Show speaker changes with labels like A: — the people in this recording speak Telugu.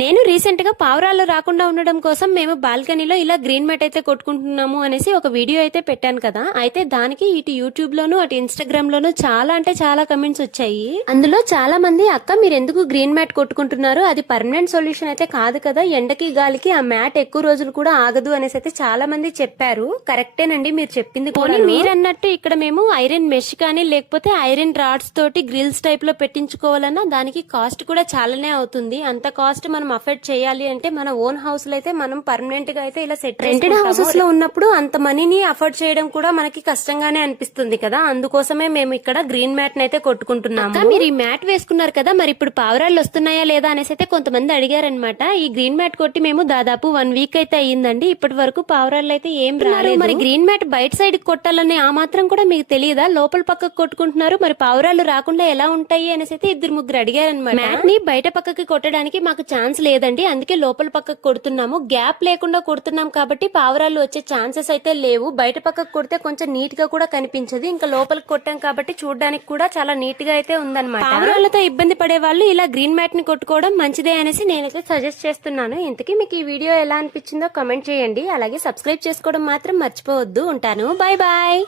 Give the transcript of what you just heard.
A: నేను రీసెంట్గా పావురాలు రాకుండా ఉండడం కోసం మేము బాల్కనీలో ఇలా గ్రీన్ మ్యాట్ అయితే కొట్టుకుంటున్నాము అనేసి ఒక వీడియో అయితే పెట్టాను కదా. అయితే దానికి ఇటు యూట్యూబ్ లోను అటు ఇన్స్టాగ్రామ్ లోను చాలా అంటే చాలా కమెంట్స్ వచ్చాయి. అందులో చాలా మంది అక్క మీరు ఎందుకు గ్రీన్ మ్యాట్ కొట్టుకుంటున్నారు? అది పర్మనెంట్ సొల్యూషన్ అయితే కాదు కదా. ఎండకి గాలికి ఆ మ్యాట్ ఎక్కువ రోజులు కూడా ఆగదు అనేసి అయితే చాలా మంది చెప్పారు. కరెక్టేనండి మీరు చెప్పింది కూడా. మీరు అన్నట్టు ఇక్కడ మేము ఐరన్ మెష్ కానీ లేకపోతే ఐరన్ రాడ్స్ తోటి గ్రిల్స్ టైప్లో పెట్టించుకోవాలన్నా దానికి కాస్ట్ కూడా చాలానే అవుతుంది. అంత కాస్ట్ మనం అఫోర్డ్ చేయాలి అంటే మన ఓన్ హౌస్లో అయితే మనం పర్మనెంట్గా అయితే ఇలా సెట్ రెంటెడ్ హౌసెస్లో ఉన్నప్పుడు అంత మనీని అఫోర్డ్ చేయడం కూడా మనకి కష్టంగానే అనిపిస్తుంది కదా. అందుకోసమే మేము ఇక్కడ గ్రీన్ మ్యాట్ అయితే కొట్టుకుంటున్నాము. మీరు ఈ మ్యాట్ వేసుకున్నారు కదా మరి ఇప్పుడు పావురాళ్ళు వస్తున్నాయా లేదా అనేసి అయితే కొంతమంది అడిగారనమాట ఈ గ్రీన్ మ్యాట్ కొట్టి మేము దాదాపు వన్ వీక్ అయితే అయ్యిందండి. ఇప్పటి వరకు పావురాళ్ళు అయితే ఏం రాలేదు. మరి గ్రీన్ మ్యాట్ బయట సైడ్ కొట్టాలని ఆ మాత్రం కూడా మీకు తెలియదా? లోపల పక్కకు కొట్టుకుంటున్నారు. మరి పావురాళ్ళు రాకుండా ఎలా ఉంటాయి అనేసి అయితే ఇద్దరు ముగ్గురు అడిగారనమాట మ్యాట్ని బయట పక్కకి కొట్టడానికి మాకు ఛాన్స్ లేదండి. అందుకే లోపల పక్కకు కొడుతున్నాము. గ్యాప్ లేకుండా కొడుతున్నాం కాబట్టి పావురాలు వచ్చే ఛాన్సెస్ అయితే లేవు. బయట పక్కకు కొడితే కొంచెం నీట్గా కూడా కనిపించదు. ఇంకా లోపలికి కొట్టాం కాబట్టి చూడడానికి కూడా చాలా నీట్గా అయితే ఉందన్నమాట. పావురాలతో ఇబ్బంది పడే వాళ్ళు ఇలా గ్రీన్ మ్యాట్ని కొట్టుకోవడం మంచిదే అనేసి నేనైతే సజెస్ట్ చేస్తున్నాను. ఇంతకీ మీకు ఈ వీడియో ఎలా అనిపించిందో కమెంట్ చేయండి. అలాగే సబ్స్క్రైబ్ చేసుకోవడం మాత్రం మర్చిపోవద్దు. ఉంటాను. Bye bye.